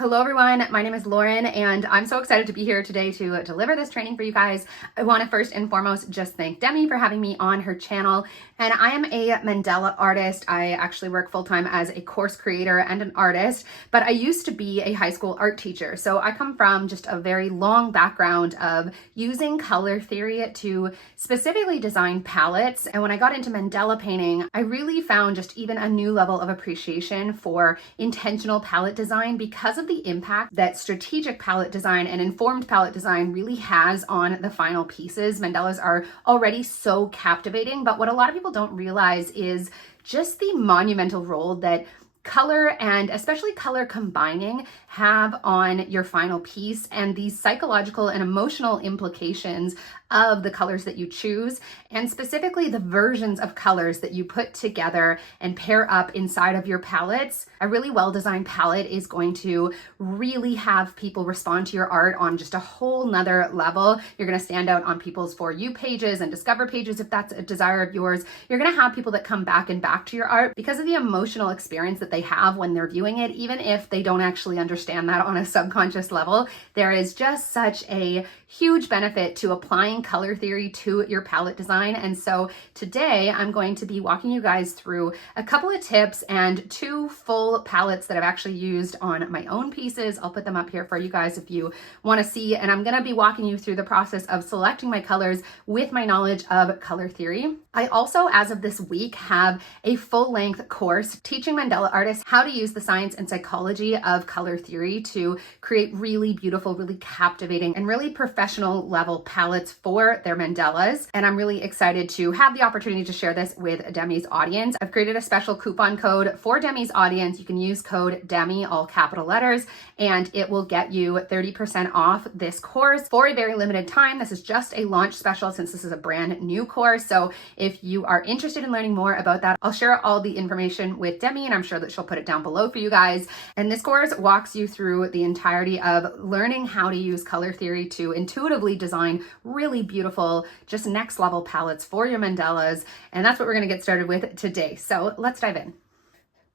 Hello everyone, my name is Lauren and I'm so excited to be here today to deliver this training for you guys. I want to first and foremost just thank Demi for having me on her channel. And I am a Mandala artist. I actually work full-time as a course creator and an artist, but I used to be a high school art teacher. So I come from just a very long background of using color theory to specifically design palettes. And when I got into Mandala painting, I really found just even a new level of appreciation for intentional palette design because of the impact that strategic palette design and informed palette design really has on the final pieces. Mandalas are already so captivating, but what a lot of people don't realize is just the monumental role that color and especially color combining have on your final piece and the psychological and emotional implications of the colors that you choose, and specifically the versions of colors that you put together and pair up inside of your palettes. A really well-designed palette is going to really have people respond to your art on just a whole nother level. You're going to stand out on people's For You pages and Discover pages if that's a desire of yours. You're going to have people that come back and back to your art because of the emotional experience that they have when they're viewing it, even if they don't actually understand that on a subconscious level. There is just such a huge benefit to applying color theory to your palette design. And so today I'm going to be walking you guys through a couple of tips and two full palettes that I've actually used on my own pieces. I'll put them up here for you guys if you want to see. And I'm going to be walking you through the process of selecting my colors with my knowledge of color theory. I also, as of this week, have a full-length course teaching Mandala artists how to use the science and psychology of color theory to create really beautiful, really captivating, and really professional level palettes for their mandalas. And I'm really excited to have the opportunity to share this with Demi's audience. I've created a special coupon code for Demi's audience. You can use code DEMI, all capital letters, and it will get you 30% off this course for a very limited time. This is just a launch special since this is a brand new course. So if you are interested in learning more about that, I'll share all the information with Demi, and I'm sure that she'll put it down below for you guys. And this course walks you through the entirety of learning how to use color theory to intuitively design really beautiful, just next level palettes for your mandalas. And that's what we're going to get started with today. So let's dive in.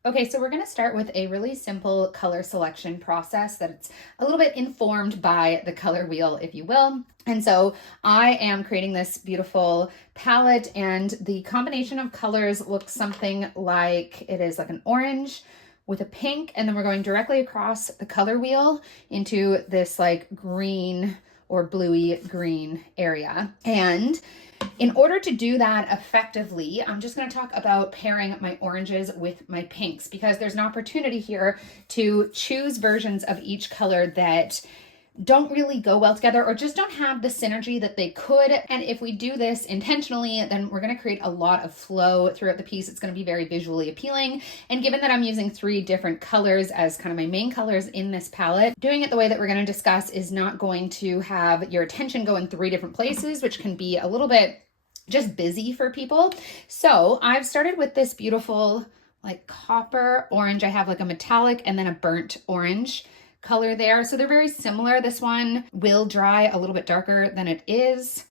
Okay, so we're going to start with a really simple color selection process that's a little bit informed by the color wheel, if you will. And so I am creating this beautiful palette, and the combination of colors looks something like it is like an orange with a pink, and then we're going directly across the color wheel into this like green or bluey green area. And in order to do that effectively, I'm just going to talk about pairing my oranges with my pinks, because there's an opportunity here to choose versions of each color that don't really go well together or just don't have the synergy that they could. And if we do this intentionally, then we're going to create a lot of flow throughout the piece. It's going to be very visually appealing. And given that I'm using 3 different colors as kind of my main colors in this palette, doing it the way that we're going to discuss is not going to have your attention go in 3 different places, which can be a little bit just busy for people. So I've started with this beautiful like copper orange. I have like a metallic and then a burnt orange color there. So they're very similar. This one will dry a little bit darker than it is.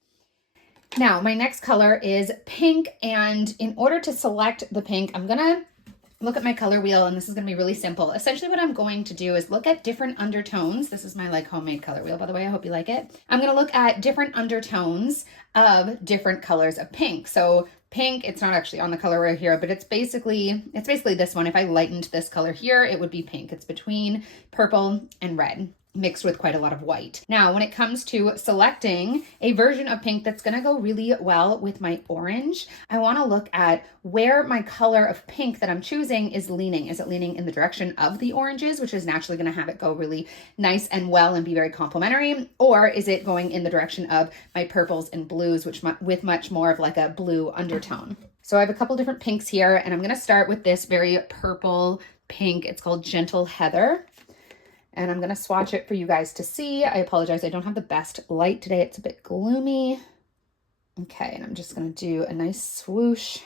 Now, my next color is pink. And in order to select the pink, I'm going to look at my color wheel, and this is going to be really simple. Essentially what I'm going to do is look at different undertones. This is my like homemade color wheel, by the way. I hope you like it. I'm going to look at different undertones of different colors of pink. So pink, it's not actually on the color wheel here, but it's basically this one. If I lightened this color here, it would be pink. It's between purple and red, mixed with quite a lot of white. Now, when it comes to selecting a version of pink that's going to go really well with my orange, I want to look at where my color of pink that I'm choosing is leaning. Is it leaning in the direction of the oranges, which is naturally going to have it go really nice and well and be very complementary? Or is it going in the direction of my purples and blues, which with much more of like a blue undertone? So I have a couple different pinks here, and I'm going to start with this very purple pink. It's called Gentle Heather. And I'm going to swatch it for you guys to see. I apologize, I don't have the best light today. It's a bit gloomy. Okay, and I'm just going to do a nice swoosh.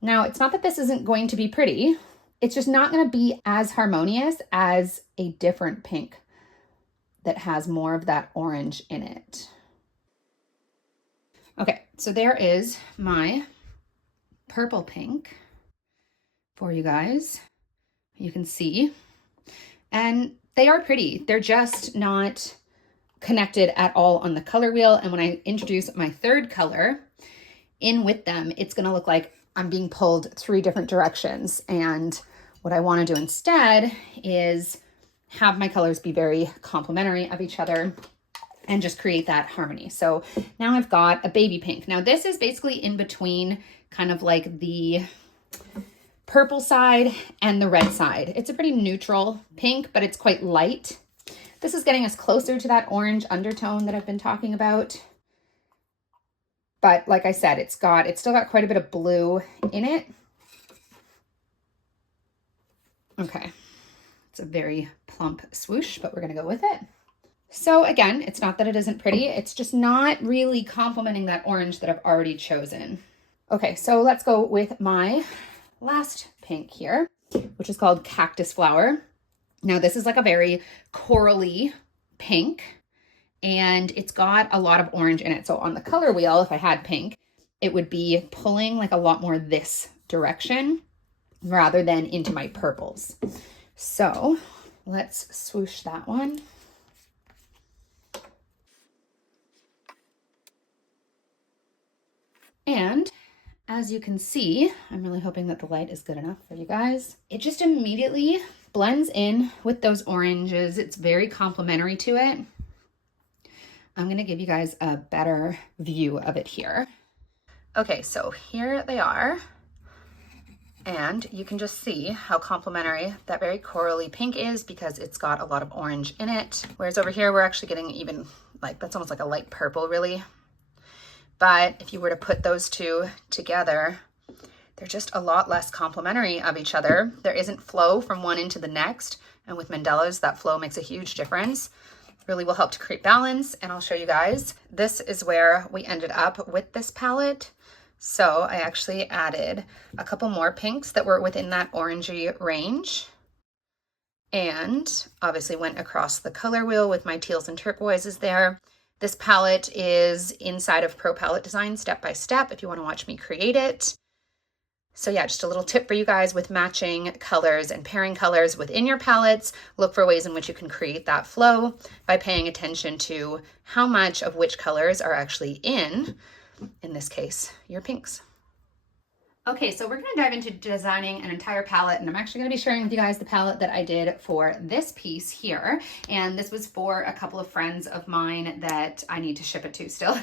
Now, it's not that this isn't going to be pretty. It's just not going to be as harmonious as a different pink that has more of that orange in it. Okay, so there is my purple pink for you guys. You can see. and they are pretty. They're just not connected at all on the color wheel. And when I introduce my third color in with them, it's going to look like I'm being pulled 3 different directions. And what I want to do instead is have my colors be very complementary of each other and just create that harmony. So now I've got a baby pink. Now this is basically in between kind of like the purple side and the red side. It's a pretty neutral pink, but it's quite light. This is getting us closer to that orange undertone that I've been talking about. But like I said, it's still got quite a bit of blue in it. Okay, it's a very plump swoosh, but we're gonna go with it. So again, it's not that it isn't pretty, it's just not really complementing that orange that I've already chosen. Okay, so let's go with my last pink here, which is called Cactus Flower. Now this is like a very corally pink, and it's got a lot of orange in it. So on the color wheel, if I had pink, it would be pulling like a lot more this direction rather than into my purples. So let's swoosh that one. And as you can see, I'm really hoping that the light is good enough for you guys. It just immediately blends in with those oranges. It's very complementary to it. I'm gonna give you guys a better view of it here. Okay, so here they are. And you can just see how complementary that very corally pink is because it's got a lot of orange in it. Whereas over here, we're actually getting even like, that's almost like a light purple really. But if you were to put those two together, they're just a lot less complementary of each other. There isn't flow from one into the next. And with mandalas, that flow makes a huge difference. Really will help to create balance. And I'll show you guys. This is where we ended up with this palette. So I actually added a couple more pinks that were within that orangey range. And obviously went across the color wheel with my teals and turquoises there. This palette is inside of Pro Palette Design step by step if you want to watch me create it. So yeah, just a little tip for you guys with matching colors and pairing colors within your palettes. Look for ways in which you can create that flow by paying attention to how much of which colors are actually in this case, your pinks. Okay, so we're gonna dive into designing an entire palette, and I'm actually gonna be sharing with you guys the palette that I did for this piece here. And this was for a couple of friends of mine that I need to ship it to still.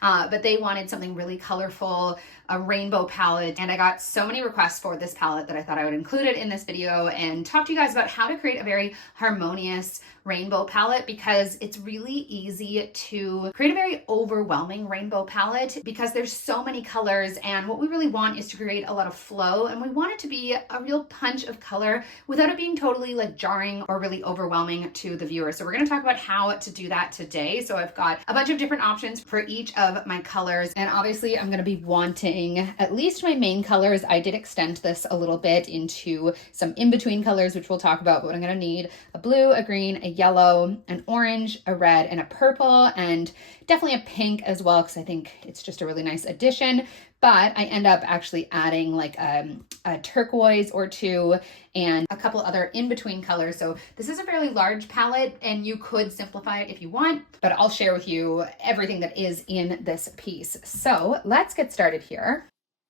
But they wanted something really colorful, a rainbow palette. And I got so many requests for this palette that I thought I would include it in this video and talk to you guys about how to create a very harmonious rainbow palette, because it's really easy to create a very overwhelming rainbow palette because there's so many colors, and what we really want is to create a lot of flow, and we want it to be a real punch of color without it being totally like jarring or really overwhelming to the viewer. So we're going to talk about how to do that today. So I've got a bunch of different options for each of my colors, and obviously I'm going to be wanting at least my main colors. I did extend this a little bit into some in-between colors, which we'll talk about, but I'm going to need a blue, a green, a yellow, an orange, a red, and a purple, and definitely a pink as well, because I think it's just a really nice addition. But I end up actually adding like a turquoise or two and a couple other in-between colors. So this is a fairly large palette, and you could simplify it if you want, but I'll share with you everything that is in this piece. So let's get started here.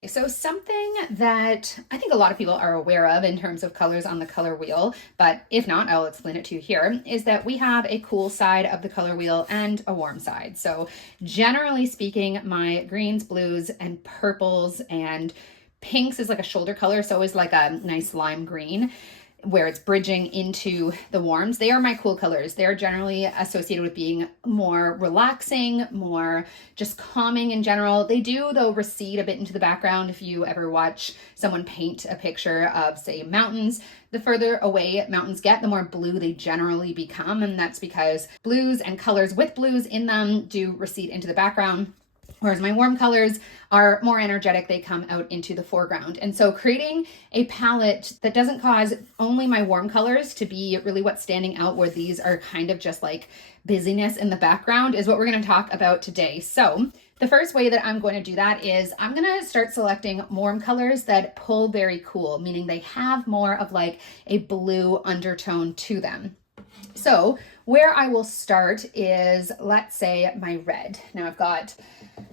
So something that I think a lot of people are aware of in terms of colors on the color wheel, but if not, I'll explain it to you here, is that we have a cool side of the color wheel and a warm side. So generally speaking, my greens, blues, and purples and pinks is like a shoulder color, so it's like a nice lime green, where it's bridging into the warms. They are my cool colors. They're generally associated with being more relaxing, more just calming in general. They do, though, recede a bit into the background. If you ever watch someone paint a picture of, say, mountains, the further away mountains get, the more blue they generally become. And that's because blues and colors with blues in them do recede into the background. Whereas my warm colors are more energetic, they come out into the foreground. And so creating a palette that doesn't cause only my warm colors to be really what's standing out, where these are kind of just like busyness in the background, is what we're going to talk about today. So The first way that I'm going to do that is I'm going to start selecting warm colors that pull very cool, meaning they have more of like a blue undertone to them. So where I will start is, let's say, my red. Now I've got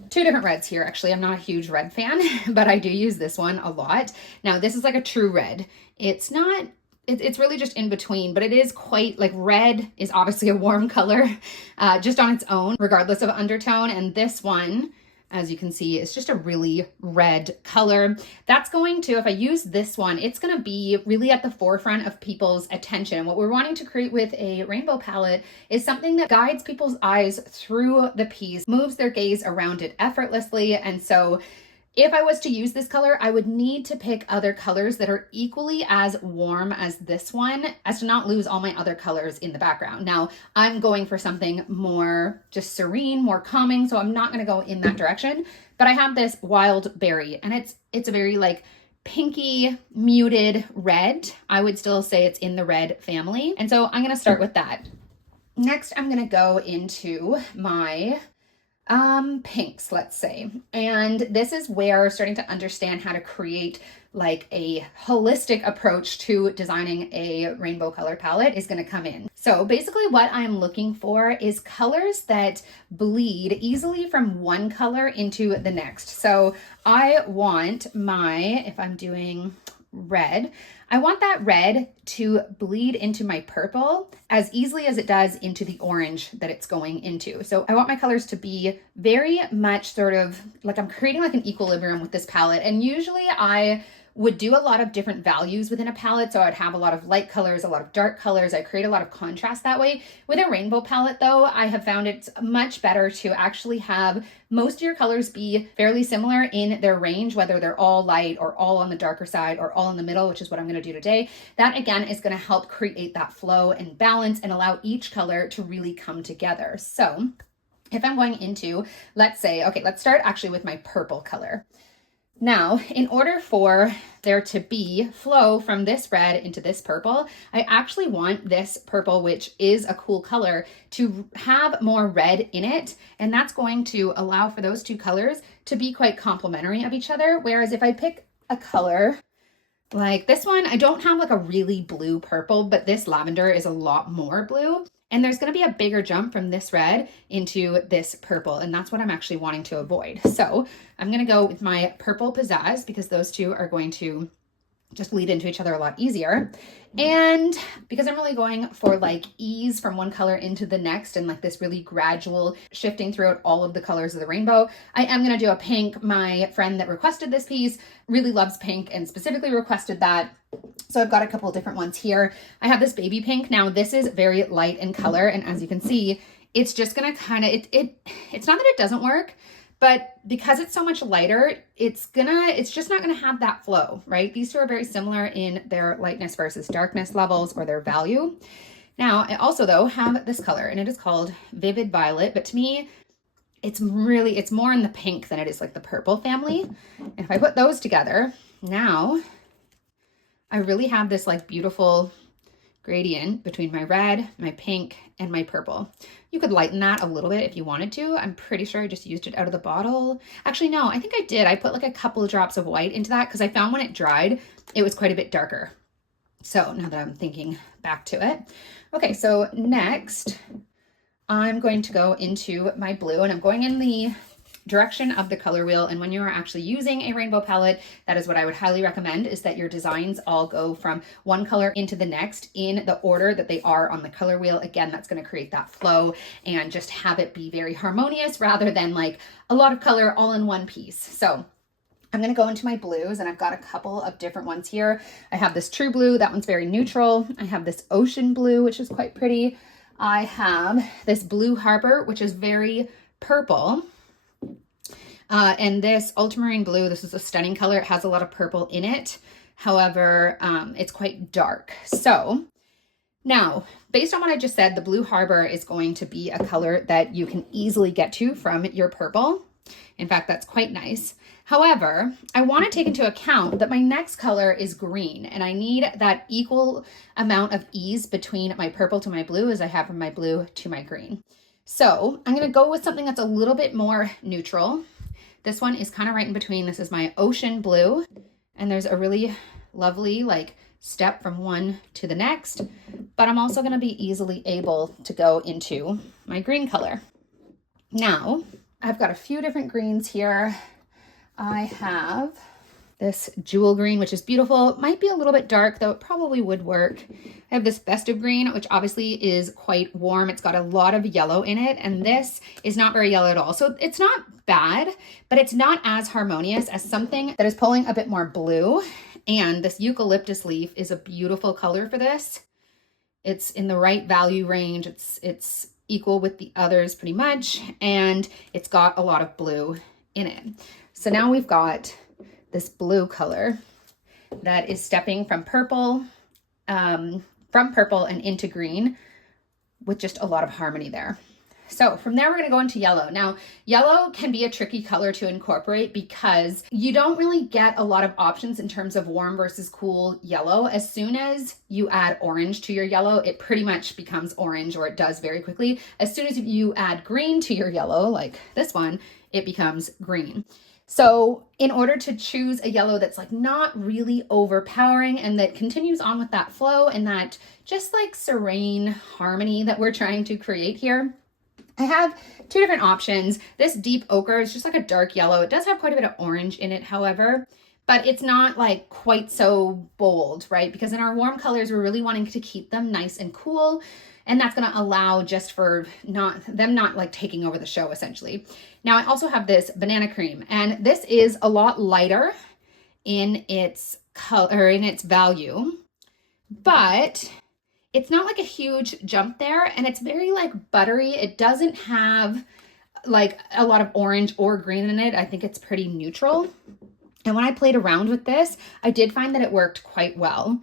two different reds here. Actually, I'm not a huge red fan, but I do use this one a lot. Now this is like a true red. It's not, it's really just in between, but it is quite like, red is obviously a warm color just on its own, regardless of undertone. And this one, as you can see, is just a really red color. That's going to, if I use this one, it's going to be really at the forefront of people's attention. What we're wanting to create with a rainbow palette is something that guides people's eyes through the piece, moves their gaze around it effortlessly. And so if I was to use this color, I would need to pick other colors that are equally as warm as this one, as to not lose all my other colors in the background. Now, I'm going for something more just serene, more calming, so I'm not going to go in that direction. But I have this Wild Berry, and it's a very like pinky, muted red. I would still say it's in the red family. And so I'm going to start with that. Next, I'm going to go into my pinks, let's say. And this is where starting to understand how to create like a holistic approach to designing a rainbow color palette is going to come in. So basically what I'm looking for is colors that bleed easily from one color into the next. So I want my, if I'm doing red, I want that red to bleed into my purple as easily as it does into the orange that it's going into. So I want my colors to be very much sort of like I'm creating like an equilibrium with this palette. And usually I would do a lot of different values within a palette. So I'd have a lot of light colors, a lot of dark colors. I create a lot of contrast that way. With a rainbow palette though, I have found it's much better to actually have most of your colors be fairly similar in their range, whether they're all light or all on the darker side or all in the middle, which is what I'm going to do today. That again is going to help create that flow and balance and allow each color to really come together. So if I'm going into, let's say, okay, let's start actually with my purple color. Now, in order for there to be flow from this red into this purple, I actually want this purple, which is a cool color, to have more red in it. And that's going to allow for those two colors to be quite complementary of each other. Whereas if I pick a color like this one, I don't have like a really blue purple, but this lavender is a lot more blue. And there's going to be a bigger jump from this red into this purple. And that's what I'm actually wanting to avoid. So I'm going to go with my purple Pizazz because those two are going to just lead into each other a lot easier. And because I'm really going for like ease from one color into the next and like this really gradual shifting throughout all of the colors of the rainbow, I am going to do a pink. My friend that requested this piece really loves pink and specifically requested that. So I've got a couple of different ones here. I have this baby pink. Now this is very light in color. And as you can see, it's just going to kind of, it's not that it doesn't work, but because it's so much lighter, it's just not gonna have that flow, right? These two are very similar in their lightness versus darkness levels or their value. Now, I also though have this color and it is called Vivid Violet, but to me, it's more in the pink than it is like the purple family. And if I put those together, now I really have this like beautiful gradient between my red, my pink, and my purple. You could lighten that a little bit if you wanted to. I'm pretty sure I just used it out of the bottle. Actually, no, I think I did. I put like a couple of drops of white into that because I found when it dried, it was quite a bit darker. So now that I'm thinking back to it. Okay, so next I'm going to go into my blue and I'm going in the direction of the color wheel. And when you are actually using a rainbow palette, that is what I would highly recommend, is that your designs all go from one color into the next in the order that they are on the color wheel. Again, that's going to create that flow and just have it be very harmonious rather than like a lot of color all in one piece. So I'm going to go into my blues and I've got a couple of different ones here. I have this true blue. That one's very neutral. I have this ocean blue, which is quite pretty. I have this blue harbor, which is very purple. And this ultramarine blue, this is a stunning color. It has a lot of purple in it. However, it's quite dark. So now, based on what I just said, the blue harbor is going to be a color that you can easily get to from your purple. In fact, that's quite nice. However, I want to take into account that my next color is green and I need that equal amount of ease between my purple to my blue as I have from my blue to my green. So I'm going to go with something that's a little bit more neutral. This one is kind of right in between. This is my ocean blue, and there's a really lovely like step from one to the next, but I'm also going to be easily able to go into my green color. Now I've got a few different greens here. I have this jewel green, which is beautiful. It might be a little bit dark, though it probably would work. I have this festive green, which obviously is quite warm. It's got a lot of yellow in it, and this is not very yellow at all. So it's not bad, but it's not as harmonious as something that is pulling a bit more blue. And this eucalyptus leaf is a beautiful color for this. It's in the right value range. It's equal with the others pretty much, and it's got a lot of blue in it. So now we've got this blue color that is stepping from purple and into green with just a lot of harmony there. So from there, we're going to go into yellow. Now, yellow can be a tricky color to incorporate because you don't really get a lot of options in terms of warm versus cool yellow. As soon as you add orange to your yellow, it pretty much becomes orange, or it does very quickly. As soon as you add green to your yellow, like this one, it becomes green. So in order to choose a yellow that's like not really overpowering and that continues on with that flow and that just like serene harmony that we're trying to create here, I have two different options. This deep ochre is just like a dark yellow. It does have quite a bit of orange in it, however, but it's not like quite so bold, right? Because in our warm colors, we're really wanting to keep them nice and cool. And that's going to allow just for them not like taking over the show, essentially. Now I also have this banana cream, and this is a lot lighter in its color, in its value, but it's not like a huge jump there, and it's very like buttery. It doesn't have like a lot of orange or green in it. I think it's pretty neutral. And when I played around with this, I did find that it worked quite well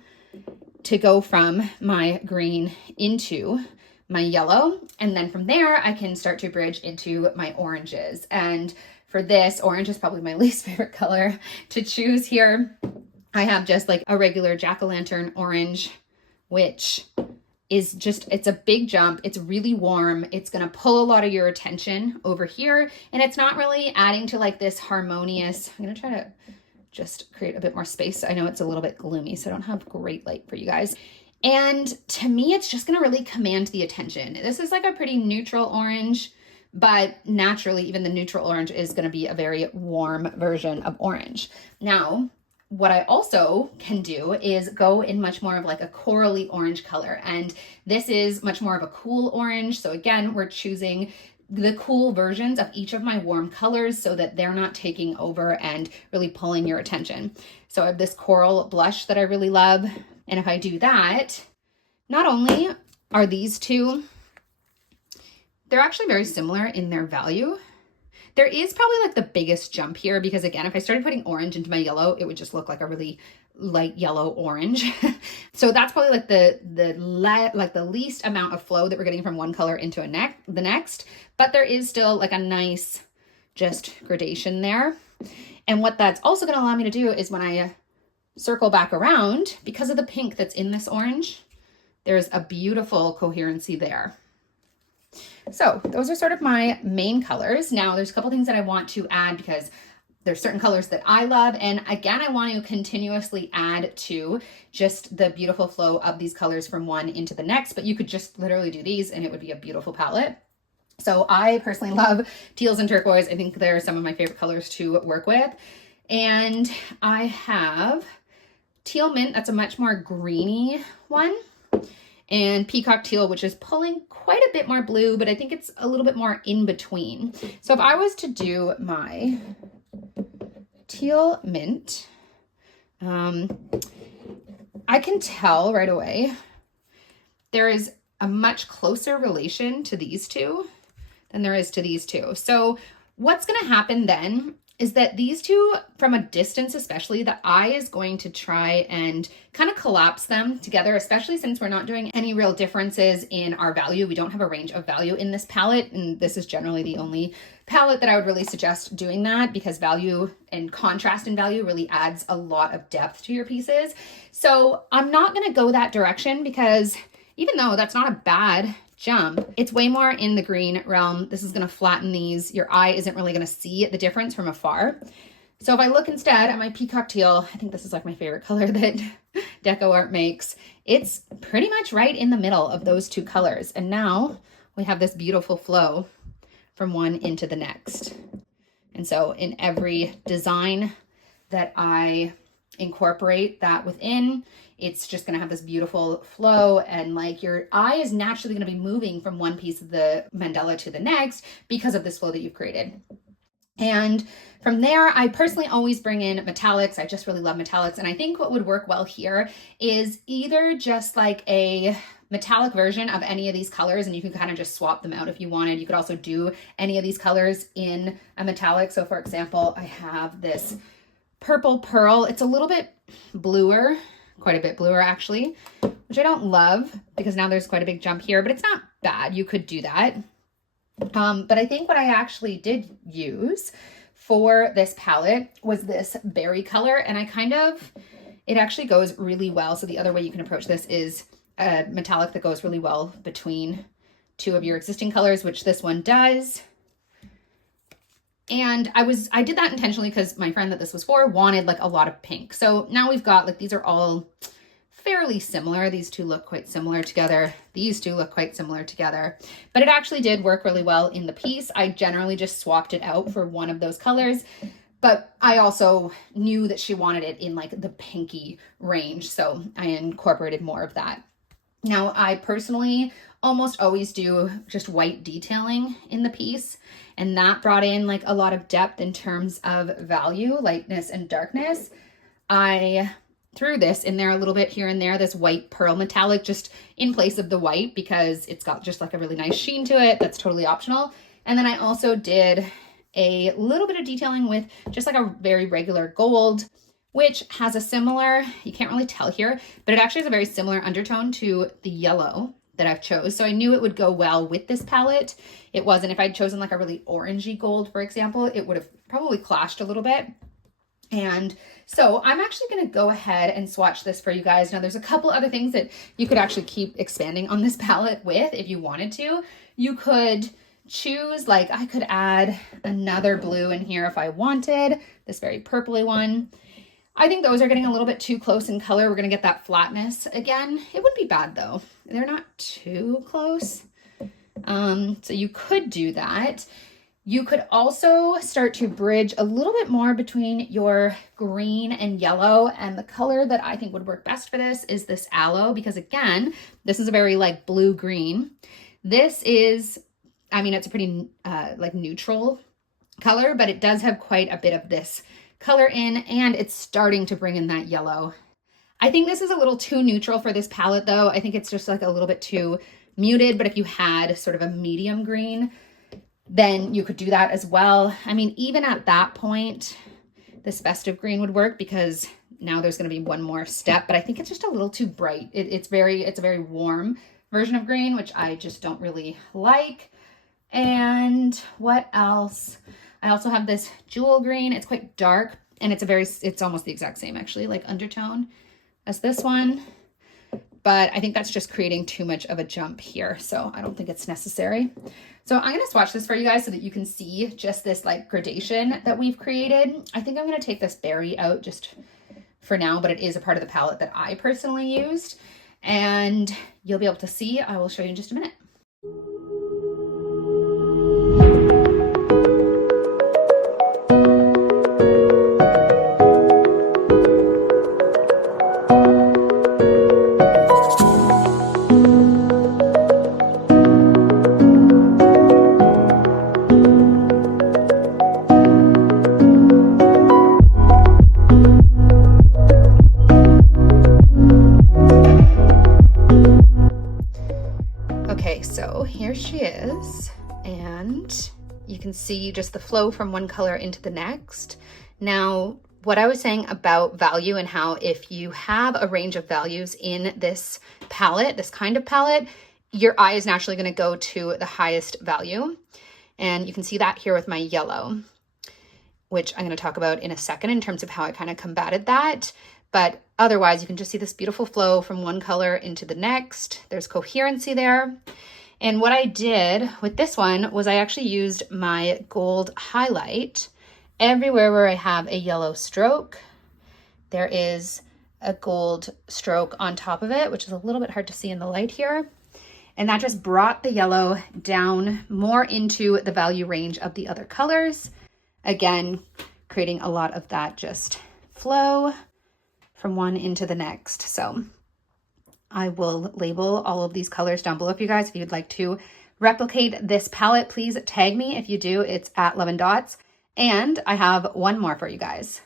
to go from my green into my yellow. And then from there, I can start to bridge into my oranges. And for this, orange is probably my least favorite color to choose here. I have just like a regular jack-o'-lantern orange, which is just, it's a big jump. It's really warm. It's going to pull a lot of your attention over here. And it's not really adding to like this harmonious, I'm going to try to just create a bit more space. I know it's a little bit gloomy, so I don't have great light for you guys. And to me, it's just going to really command the attention. This is like a pretty neutral orange, but naturally, even the neutral orange is going to be a very warm version of orange. Now, what I also can do is go in much more of like a corally orange color. And this is much more of a cool orange. So again, we're choosing the cool versions of each of my warm colors so that they're not taking over and really pulling your attention. So I have this coral blush that I really love. And if I do that, not only are these two, they're actually very similar in their value. There is probably like the biggest jump here because again, if I started putting orange into my yellow, it would just look like a really light yellow orange. So that's probably like the least amount of flow that we're getting from one color into the next, but there is still like a nice just gradation there. And what that's also going to allow me to do is when I circle back around, because of the pink that's in this orange, there's a beautiful coherency there. So those are sort of my main colors. Now there's a couple things that I want to add because there's certain colors that I love. And again, I want to continuously add to just the beautiful flow of these colors from one into the next, but you could just literally do these and it would be a beautiful palette. So I personally love teals and turquoise. I think they're some of my favorite colors to work with. And I have teal mint, that's a much more greeny one. And Peacock Teal, which is pulling quite a bit more blue, but I think it's a little bit more in between. So if I was to do my teal mint, I can tell right away there is a much closer relation to these two than there is to these two. So what's going to happen then is that these two, from a distance especially, the eye is going to try and kind of collapse them together, especially since we're not doing any real differences in our value. We don't have a range of value in this palette, and this is generally the only palette that I would really suggest doing that because value and contrast in value really adds a lot of depth to your pieces. So I'm not going to go that direction because even though that's not a bad jump, it's way more in the green realm. This is going to flatten these. Your eye isn't really going to see the difference from afar. So if I look instead at my Peacock Teal, I think this is like my favorite color that Decoart makes. It's pretty much right in the middle of those two colors. And now we have this beautiful flow from one into the next. And so in every design that I incorporate that within, it's just going to have this beautiful flow, and like your eye is naturally going to be moving from one piece of the mandala to the next because of this flow that you've created. And from there, I personally always bring in metallics. I just really love metallics. And I think what would work well here is either just like a metallic version of any of these colors, and you can kind of just swap them out if you wanted. You could also do any of these colors in a metallic. So for example, I have this purple pearl. It's a little bit bluer, quite a bit bluer actually, which I don't love because now there's quite a big jump here, but it's not bad. You could do that. But I think what I actually did use for this palette was this berry color, and it actually goes really well. So the other way you can approach this is a metallic that goes really well between two of your existing colors, which this one does. And I did that intentionally because my friend that this was for wanted like a lot of pink. So now we've got like, these are all fairly similar. These two look quite similar together. These two look quite similar together, but it actually did work really well in the piece. I generally just swapped it out for one of those colors, but I also knew that she wanted it in like the pinky range. So I incorporated more of that. Now I personally almost always do just white detailing in the piece, and that brought in like a lot of depth in terms of value, lightness and darkness. I threw this in there a little bit here and there, this white pearl metallic just in place of the white because it's got just like a really nice sheen to it. That's totally optional. And then I also did a little bit of detailing with just like a very regular gold, which has a similar, you can't really tell here, but it actually has a very similar undertone to the yellow that I've chose. So I knew it would go well with this palette. It wasn't, if I'd chosen like a really orangey gold, for example, it would have probably clashed a little bit. And so I'm actually going to go ahead and swatch this for you guys. Now there's a couple other things that you could actually keep expanding on this palette with if you wanted to. You could choose, like I could add another blue in here if I wanted, this very purpley one. I think those are getting a little bit too close in color. We're going to get that flatness again. It wouldn't be bad though. They're not too close. So you could do that. You could also start to bridge a little bit more between your green and yellow, and the color that I think would work best for this is this aloe, because again, this is a very like blue green. This is, I mean, it's a pretty like neutral color, but it does have quite a bit of this color in, and it's starting to bring in that yellow. I think this is a little too neutral for this palette though. I think it's just like a little bit too muted, but if you had sort of a medium green, then you could do that as well. I mean, even at that point, this festive green would work because now there's going to be one more step, but I think it's just a little too bright. It's a very warm version of green, which I just don't really like. And what else? I also have this jewel green. It's quite dark, and it's almost the exact same actually, like undertone as this one. But I think that's just creating too much of a jump here. So I don't think it's necessary. So I'm going to swatch this for you guys so that you can see just this like gradation that we've created. I think I'm going to take this berry out just for now, but it is a part of the palette that I personally used. And you'll be able to see, I will show you in just a minute. So here she is, and you can see just the flow from one color into the next. Now, what I was saying about value and how if you have a range of values in this palette, this kind of palette, your eye is naturally going to go to the highest value. And you can see that here with my yellow, which I'm going to talk about in a second in terms of how I kind of combated that. But otherwise you can just see this beautiful flow from one color into the next. There's coherency there. And what I did with this one was I actually used my gold highlight everywhere where I have a yellow stroke. There is a gold stroke on top of it, which is a little bit hard to see in the light here. And that just brought the yellow down more into the value range of the other colors. Again, creating a lot of that just flow from one into the next. So I will label all of these colors down below for you guys. If you'd like to replicate this palette, please tag me. If you do, it's at Love and Dots. And I have one more for you guys.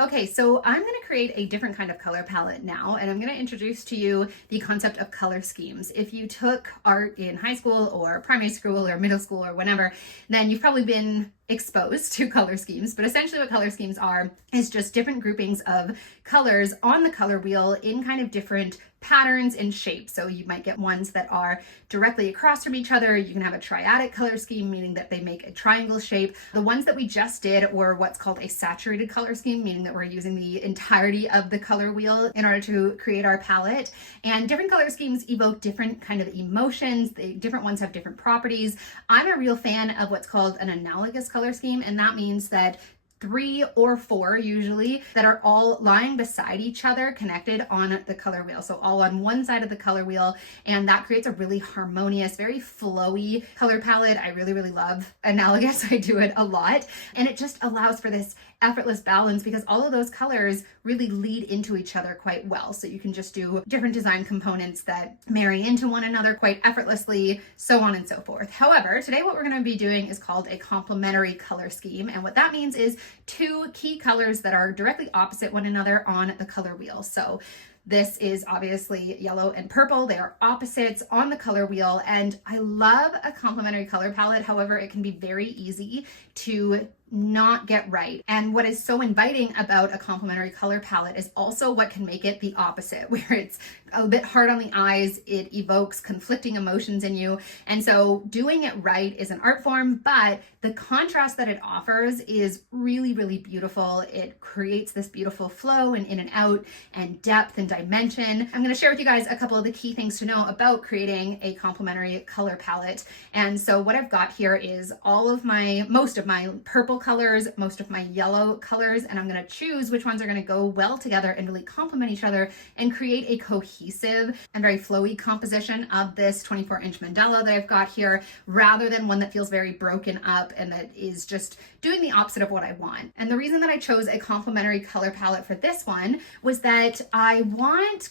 Okay, so I'm going to create a different kind of color palette now, and I'm going to introduce to you the concept of color schemes. If you took art in high school or primary school or middle school or whenever, then you've probably been exposed to color schemes. But essentially what color schemes are is just different groupings of colors on the color wheel in kind of different patterns and shapes. So you might get ones that are directly across from each other. You can have a triadic color scheme, meaning that they make a triangle shape. The ones that we just did were what's called a saturated color scheme, meaning that we're using the entirety of the color wheel in order to create our palette. And different color schemes evoke different kind of emotions. Different ones have different properties. I'm a real fan of what's called an analogous color scheme, and that means that 3 or 4 usually that are all lying beside each other connected on the color wheel. So all on one side of the color wheel, and that creates a really harmonious, very flowy color palette. I really, really love analogous. I do it a lot, and it just allows for this effortless balance because all of those colors really lead into each other quite well. So you can just do different design components that marry into one another quite effortlessly, so on and so forth. However, today what we're going to be doing is called a complementary color scheme. And what that means is 2 key colors that are directly opposite one another on the color wheel. So this is obviously yellow and purple. They are opposites on the color wheel. And I love a complementary color palette. However, it can be very easy to not get right. And what is so inviting about a complementary color palette is also what can make it the opposite, where it's a bit hard on the eyes, it evokes conflicting emotions in you. And so doing it right is an art form, but the contrast that it offers is really, really beautiful. It creates this beautiful flow and in and out and depth and dimension. I'm going to share with you guys a couple of the key things to know about creating a complementary color palette. And so what I've got here is most of my purple colors, most of my yellow colors, and I'm going to choose which ones are going to go well together and really complement each other and create a cohesive and very flowy composition of this 24-inch mandala that I've got here, rather than one that feels very broken up and that is just doing the opposite of what I want. And the reason that I chose a complementary color palette for this one was that I want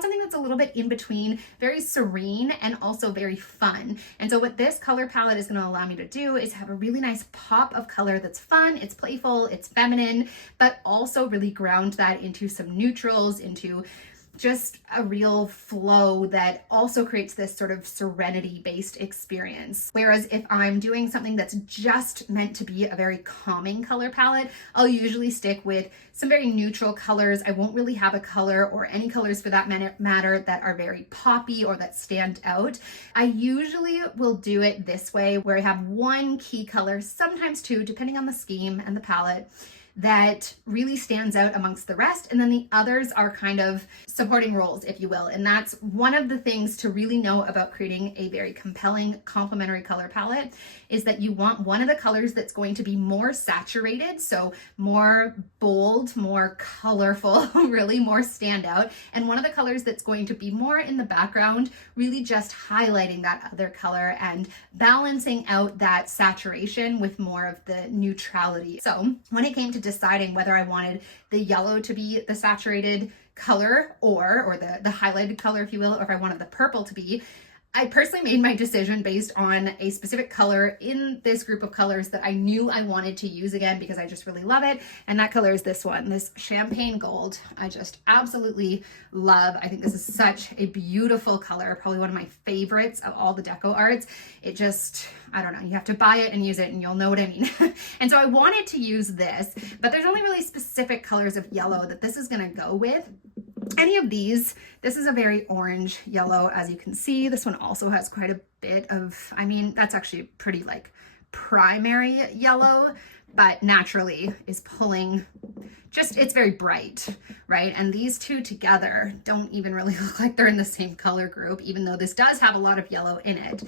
something that's a little bit in between, very serene and also very fun. And so what this color palette is going to allow me to do is have a really nice pop of color that's fun, it's playful, it's feminine, but also really ground that into some neutrals, into just a real flow that also creates this sort of serenity-based experience. Whereas if I'm doing something that's just meant to be a very calming color palette, I'll usually stick with some very neutral colors. I won't really have a color, or any colors for that matter, that are very poppy or that stand out. I usually will do it this way, where I have one key color, sometimes 2, depending on the scheme and the palette, that really stands out amongst the rest, and then the others are kind of supporting roles, if you will. And that's one of the things to really know about creating a very compelling complementary color palette, is that you want one of the colors that's going to be more saturated, so more bold, more colorful, really more standout, and one of the colors that's going to be more in the background, really just highlighting that other color and balancing out that saturation with more of the neutrality. So when it came to deciding whether I wanted the yellow to be the saturated color or the highlighted color, if you will, or if I wanted the purple to be, I personally made my decision based on a specific color in this group of colors that I knew I wanted to use again because I just really love it. And that color is this one, this champagne gold. I just absolutely love. I think this is such a beautiful color, probably one of my favorites of all the deco arts. It just, I don't know, you have to buy it and use it and you'll know what I mean. And so I wanted to use this, but there's only really specific colors of yellow that this is gonna go with. Any of these, this is a very orange yellow, as you can see. This one also has quite a bit of, I mean, that's actually pretty like primary yellow, but naturally is pulling just, it's very bright, right? And these two together don't even really look like they're in the same color group, even though this does have a lot of yellow in it.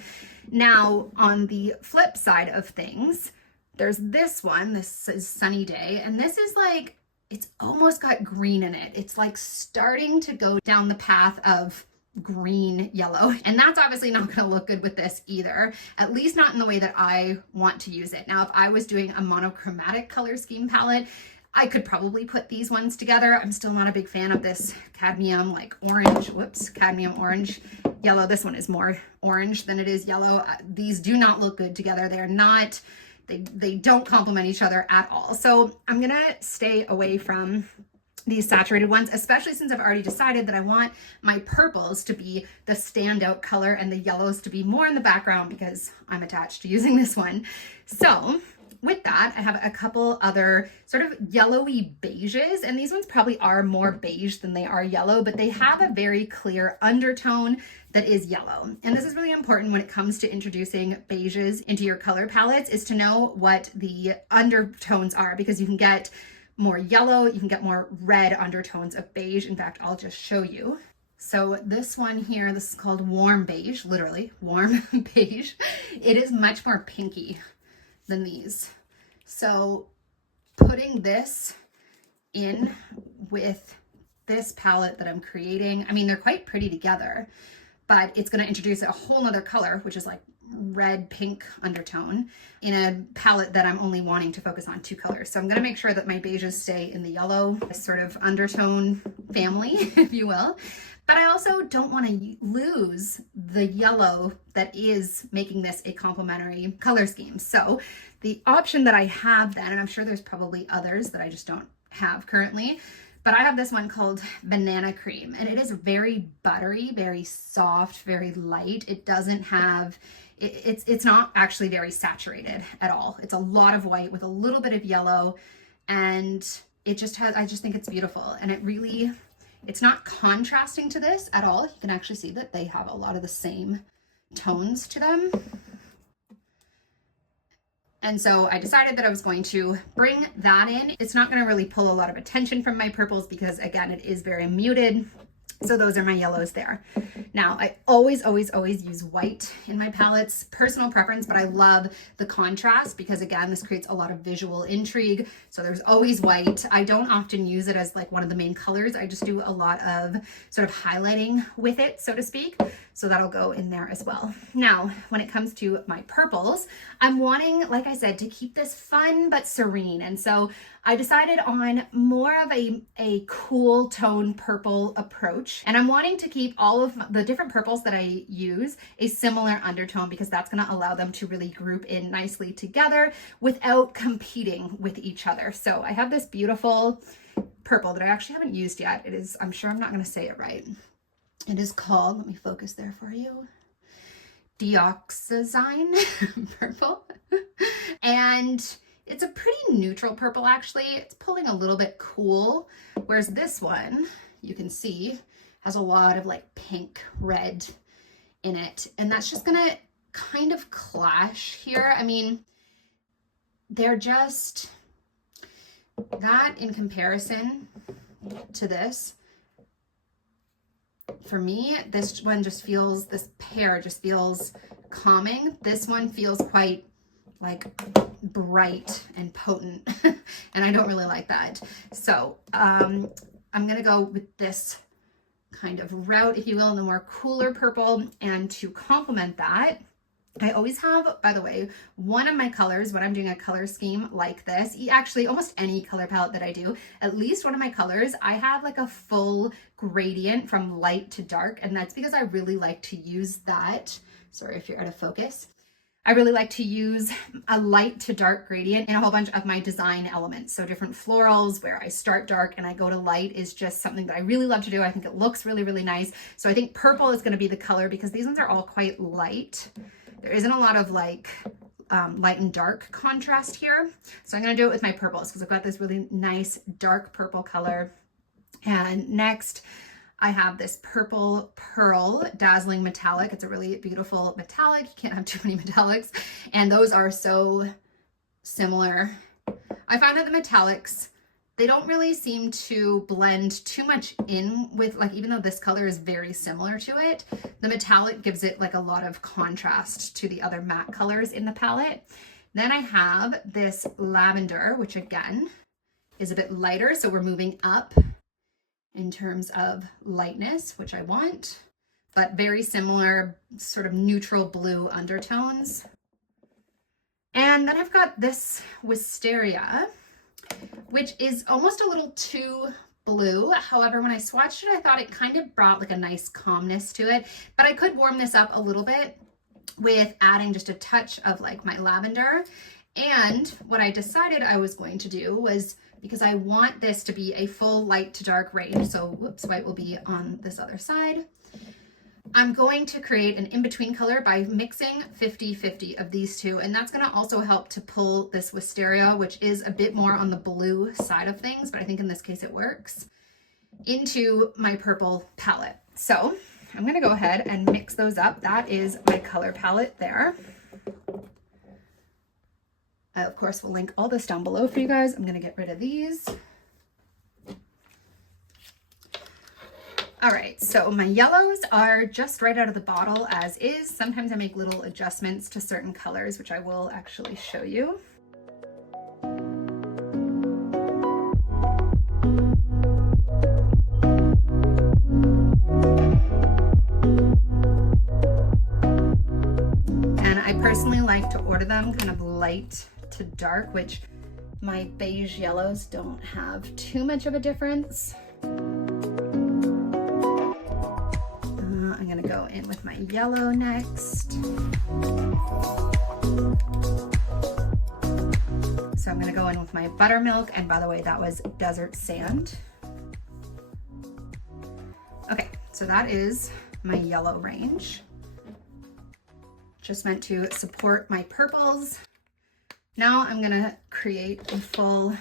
Now, on the flip side of things, there's this one, this is Sunny Day, and this is like, it's almost got green in it. It's like starting to go down the path of green yellow, and that's obviously not going to look good with this either, at least not in the way that I want to use it. Now, if I was doing a monochromatic color scheme palette, I could probably put these ones together. I'm still not a big fan of this cadmium like orange, cadmium orange yellow. This one is more orange than it is yellow. These do not look good together. They're not, they don't complement each other at all. So I'm gonna stay away from these saturated ones, especially since I've already decided that I want my purples to be the standout color and the yellows to be more in the background because I'm attached to using this one. So with that, I have a couple other sort of yellowy beiges, and these ones probably are more beige than they are yellow, but they have a very clear undertone that is yellow. And this is really important when it comes to introducing beiges into your color palettes, is to know what the undertones are, because you can get more yellow, you can get more red undertones of beige. In fact, I'll just show you. So this one here, this is called warm beige, literally warm beige. It is much more pinky than these. So putting this in with this palette that I'm creating, I mean, they're quite pretty together, but it's going to introduce a whole nother color, which is like red pink undertone in a palette that I'm only wanting to focus on 2 colors. So I'm going to make sure that my beiges stay in the yellow sort of undertone family, if you will. But I also don't want to lose the yellow that is making this a complementary color scheme. So the option that I have then, and I'm sure there's probably others that I just don't have currently, but I have this one called Banana Cream, and it is very buttery, very soft, very light. It doesn't have, it's not actually very saturated at all. It's a lot of white with a little bit of yellow, and it just has, I just think it's beautiful. And it really, it's not contrasting to this at all. You can actually see that they have a lot of the same tones to them. And so I decided that I was going to bring that in. It's not going to really pull a lot of attention from my purples because, again, it is very muted. So those are my yellows there. Now, I always use white in my palettes, personal preference, but I love the contrast because, again, this creates a lot of visual intrigue. So there's always white. I don't often use it as like one of the main colors. I just do a lot of sort of highlighting with it, so to speak. So that'll go in there as well. Now, when it comes to my purples, I'm wanting, like I said, to keep this fun but serene. And so I decided on more of a cool tone purple approach. And I'm wanting to keep all of the different purples that I use a similar undertone because that's going to allow them to really group in nicely together without competing with each other. So I have this beautiful purple that I actually haven't used yet. It is, I'm sure I'm not going to say it right. It is called, let me focus there for you, Dioxazine Purple. And it's a pretty neutral purple, actually. It's pulling a little bit cool, whereas this one, you can see, has a lot of like pink red in it. And that's just gonna kind of clash here. I mean, they're just, that in comparison to this, for me, this one just feels, this pair just feels calming. This one feels quite like bright and potent and I don't really like that. So I'm gonna go with this kind of route, if you will, in the more cooler purple. And to complement that, I always have, by the way, one of my colors when I'm doing a color scheme like this, actually almost any color palette that I do, at least one of my colors, I have like a full gradient from light to dark. And that's because I really like to use that. Sorry if you're out of focus. I really like to use a light to dark gradient in a whole bunch of my design elements. So different florals where I start dark and I go to light is just something that I really love to do. I think it looks really, really nice. So I think purple is going to be the color because these ones are all quite light. There isn't a lot of like light and dark contrast here. So I'm going to do it with my purples because I've got this really nice dark purple color. And next, I have this Purple Pearl Dazzling Metallic. It's a really beautiful metallic. You can't have too many metallics. And those are so similar. I find that the metallics, they don't really seem to blend too much in with, like, even though this color is very similar to it, the metallic gives it like a lot of contrast to the other matte colors in the palette. Then I have this Lavender, which again is a bit lighter. So we're moving up in terms of lightness, which I want, but very similar sort of neutral blue undertones. And then I've got this Wisteria, which is almost a little too blue. However, when I swatched it, I thought it kind of brought like a nice calmness to it, but I could warm this up a little bit with adding just a touch of like my lavender. And what I decided I was going to do was, because I want this to be a full light to dark range, so whoops, white will be on this other side, I'm going to create an in-between color by mixing 50-50 of these two, and that's going to also help to pull this Wisteria, which is a bit more on the blue side of things, but I think in this case it works, into my purple palette. So I'm going to go ahead and mix those up. That is my color palette there. I, of course, will link all this down below for you guys. I'm going to get rid of these. All right, so my yellows are just right out of the bottle as is. Sometimes I make little adjustments to certain colors, which I will actually show you. And I personally like to order them kind of light to dark, which my beige yellows don't have too much of a difference. I'm gonna go in with my yellow next. So I'm gonna go in with my Buttermilk, and by the way, that was Desert Sand. Okay, so that is my yellow range. Just meant to support my purples. Now I'm gonna create a full,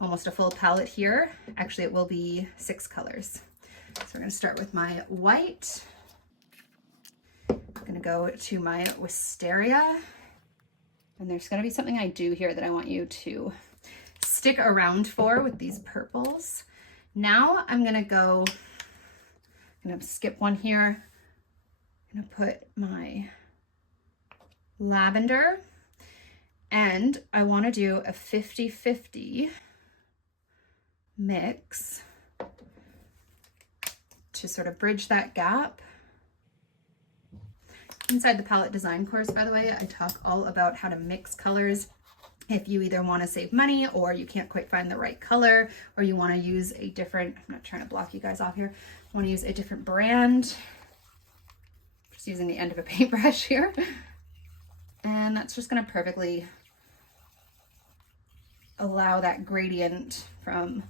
almost a full palette here. Actually, it will be 6 colors. So we're going to start with my white. I'm going to go to my Wisteria. And there's going to be something I do here that I want you to stick around for with these purples. Now I'm going to skip one here. I'm going to put my lavender. And I want to do a 50-50 mix to sort of bridge that gap. Inside the palette design course, by the way, I talk all about how to mix colors if you either want to save money or you can't quite find the right color, or you want to use a different, I'm not trying to block you guys off here, I want to use a different brand. Just using the end of a paintbrush here. And that's just going to perfectly allow that gradient from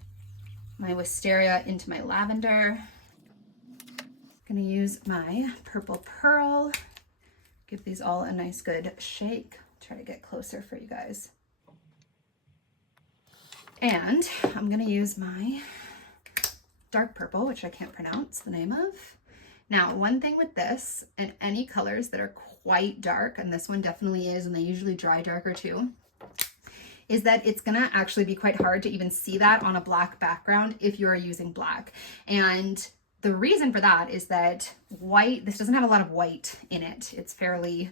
my Wisteria into my lavender. Gonna use my Purple Pearl, give these all a nice good shake. Try to get closer for you guys. And I'm gonna use my dark purple, which I can't pronounce the name of. Now, one thing with this, and any colors that are quite dark, and this one definitely is, and they usually dry darker too, is that it's gonna actually be quite hard to even see that on a black background if you are using black. And the reason for that is that white, this doesn't have a lot of white in it. It's fairly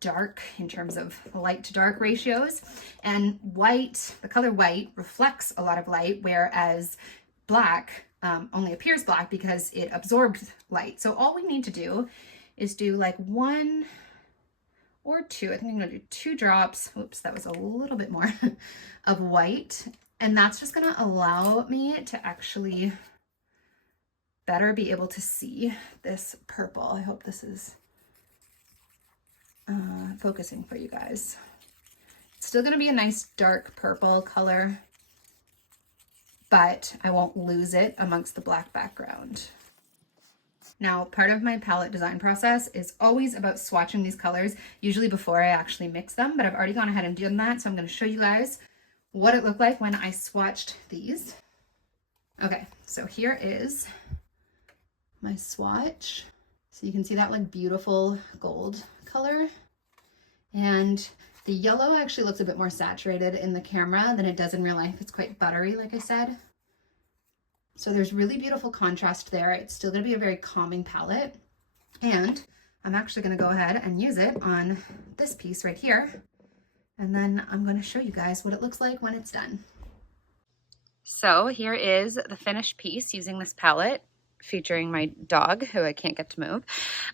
dark in terms of light to dark ratios. And white, the color white reflects a lot of light, whereas black only appears black because it absorbs light. So all we need to do is do like 1 or 2, I think I'm gonna do 2 drops. Oops, that was a little bit more of white. And that's just gonna allow me to actually better be able to see this purple. I hope this is focusing for you guys. It's still going to be a nice dark purple color, but I won't lose it amongst the black background. Now, part of my palette design process is always about swatching these colors, usually before I actually mix them, but I've already gone ahead and done that, so I'm going to show you guys what it looked like when I swatched these. Okay, so here is my swatch. So you can see that like beautiful gold color. And the yellow actually looks a bit more saturated in the camera than it does in real life. It's quite buttery, like I said. So there's really beautiful contrast there. It's still gonna be a very calming palette. And I'm actually gonna go ahead and use it on this piece right here. And then I'm gonna show you guys what it looks like when it's done. So here is the finished piece using this palette, featuring my dog, who I can't get to move.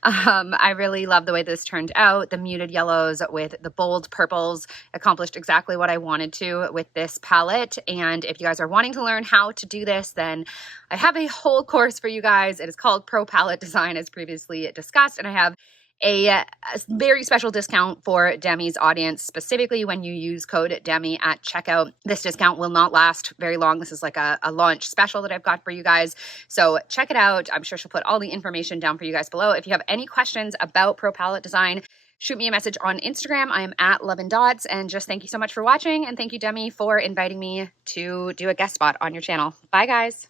I really love the way this turned out. The muted yellows with the bold purples accomplished exactly what I wanted to with this palette. And if you guys are wanting to learn how to do this, then I have a whole course for you guys. It is called Pro Palette Design, as previously discussed, and I have a very special discount for Demi's audience, specifically when you use code Demi at checkout. This discount will not last very long. This is like a launch special that I've got for you guys. So check it out. I'm sure she'll put all the information down for you guys below. If you have any questions about Pro Palette Design, shoot me a message on Instagram. I am at loveanddots. And just thank you so much for watching. And thank you, Demi, for inviting me to do a guest spot on your channel. Bye, guys.